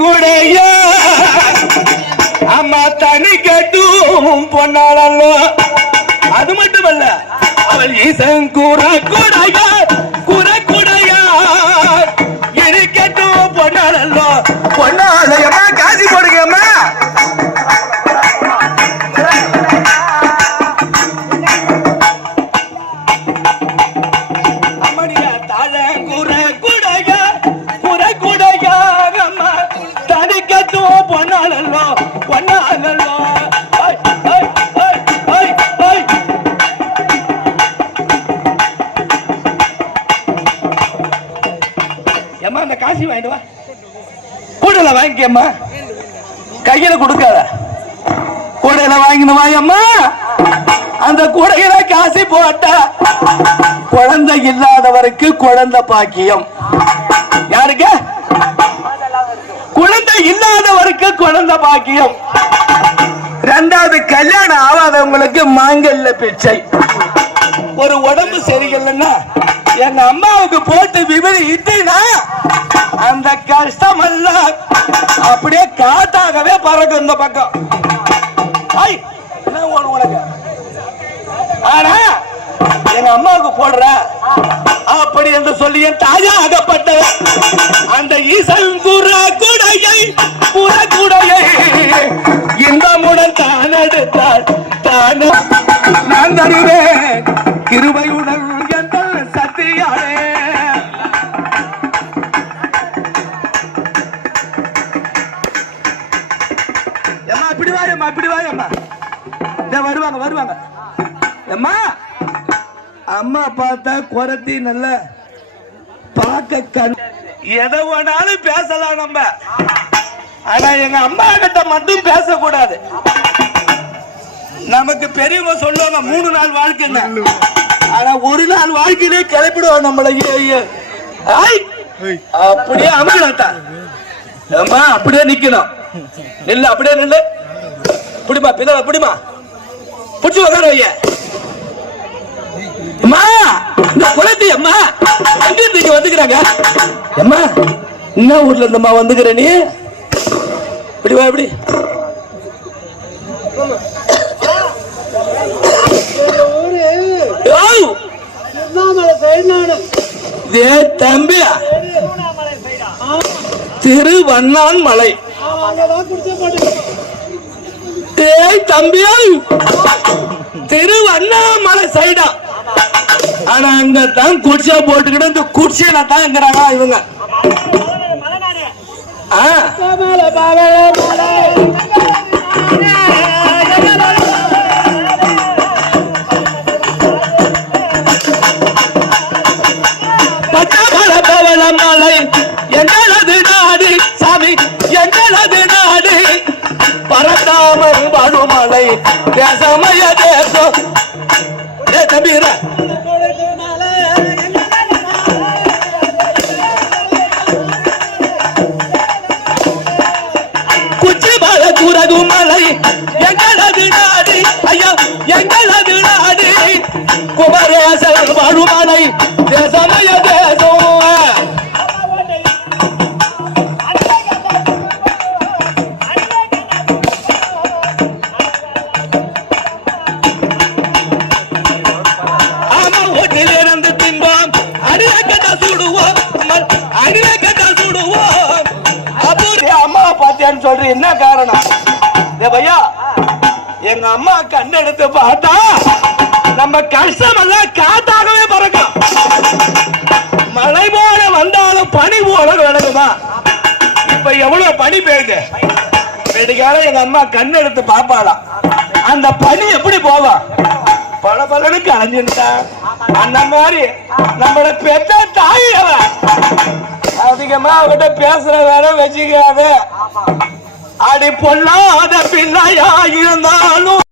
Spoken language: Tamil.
கூடைய அம்மா தனி கட்டும் பொன்னாளோ. அது மட்டுமல்ல, அவள் ஈசன் கூற கூடைய இருக்கட்டும் பொன்னாளோ. பொன்னாளையம்மா காசி போடுங்கம்மா. அந்த காசி வாங்கிட்டு வா. கூடையில வாங்கிக்கம்மா, கையில கொடுக்காத. கூடையில வாங்கினவா அம்மா. அந்த கூடையில காசி போட்ட குழந்தை இல்லாதவருக்கு குழந்தை பாக்கியம். யாருக்கு? குழந்தை இல்லாதவருக்கு குழந்தை பாக்கியம். இரண்டாவது, கல்யாணம் ஆகாதவங்களுக்கு மாங்கல்ல பிச்சை. ஒரு உடம்பு சரியில்லைன்னா எங்க அம்மாவுக்கு போட்டு விபதி இட்டினா அந்த கஷ்டம் எல்லாம் அப்படியே காத்தாகவே பறக்கும் இந்த பக்கம். உனக்கு ஆனா எங்க அம்மாவுக்கு போடுற அப்படி என்று சொல்லி என் தாயாகப்பட்ட அந்த ஈசன் கூடையை இந்த முடன் தான் எடுத்தாள். தானே நான் தருவேன் கிருபையுடன் என்ற சத்தியாரே. இப்படி வாயம்மா, இப்படி வாயம்மா. வருவாங்க அம்மா. அம்மா பார்த்தா குறத்தி நல்ல பார்க்க கண் எதை வேணாலும் பேசலாம் நம்ம. ஆனா எங்க அம்மா கிட்ட மட்டும் பேசக்கூடாது. நமக்கு பெரியவங்க சொல்லுவாங்க 3 நாள் வாழ்க்கை, ஆனா 1 நாள் வாழ்க்கையிலே கிளப்பிடுவோம் நம்மள. அப்படியே அமர்த்தா அம்மா, அப்படியே நிக்கணும். இல்ல அப்படியே நில்லு. புடிமா பிதாவை புடிமா, புடிச்சு உட்கார வைய. அம்மா இந்த குழந்தை அம்மா எங்க இருந்து வந்துக்கிறாங்க? அம்மா என்ன ஊர்ல இருந்தம்மா வந்துக்கிற நீ? இப்படி வா. இப்படி தம்பி திருவண்ணாமலை. தம்பி திருவண்ணாமலை சைடா. ஆனா அங்க தான் குடிசை போட்டுக்கிட்டு இந்த குடிசையில தான் இருக்கிறாங்க இவங்க. மலை எங்களது நாடு சாமி, எங்களது நாடு பரந்தாமன் படுமலை தேசமய தேசம். தம்பீர குச்சி மல குரகு மலை எங்களது நாடு ஐயா, எங்களது நாடு குமரேசன் படுமலை தேசமய தேசம். சொல்ற என்ன காரணம்? பையா, எங்க அம்மா கண்ணெடுத்து பார்த்தா நம்ம கஷ்டம் எல்லாம் காத்தாகவே பறக்கும். மழை போல வந்தாலும் பனி போல விளக்குமா. இப்ப எவ்வளவு பனி பெய்யுது. வெடிக்கால எங்க அம்மா கண்ணெடுத்து பாப்பாளாம். அந்த பனி எப்படி போவோம்? பல பலனுக்கு அலைஞ்சுட்டா. அந்த மாதிரி நம்மள பெற்ற தாய் அதிகமா அவகிட்ட பேசுற வேலை வச்சுக்காத. அடி பொல்லாத பிள்ளையா இருந்தாலும்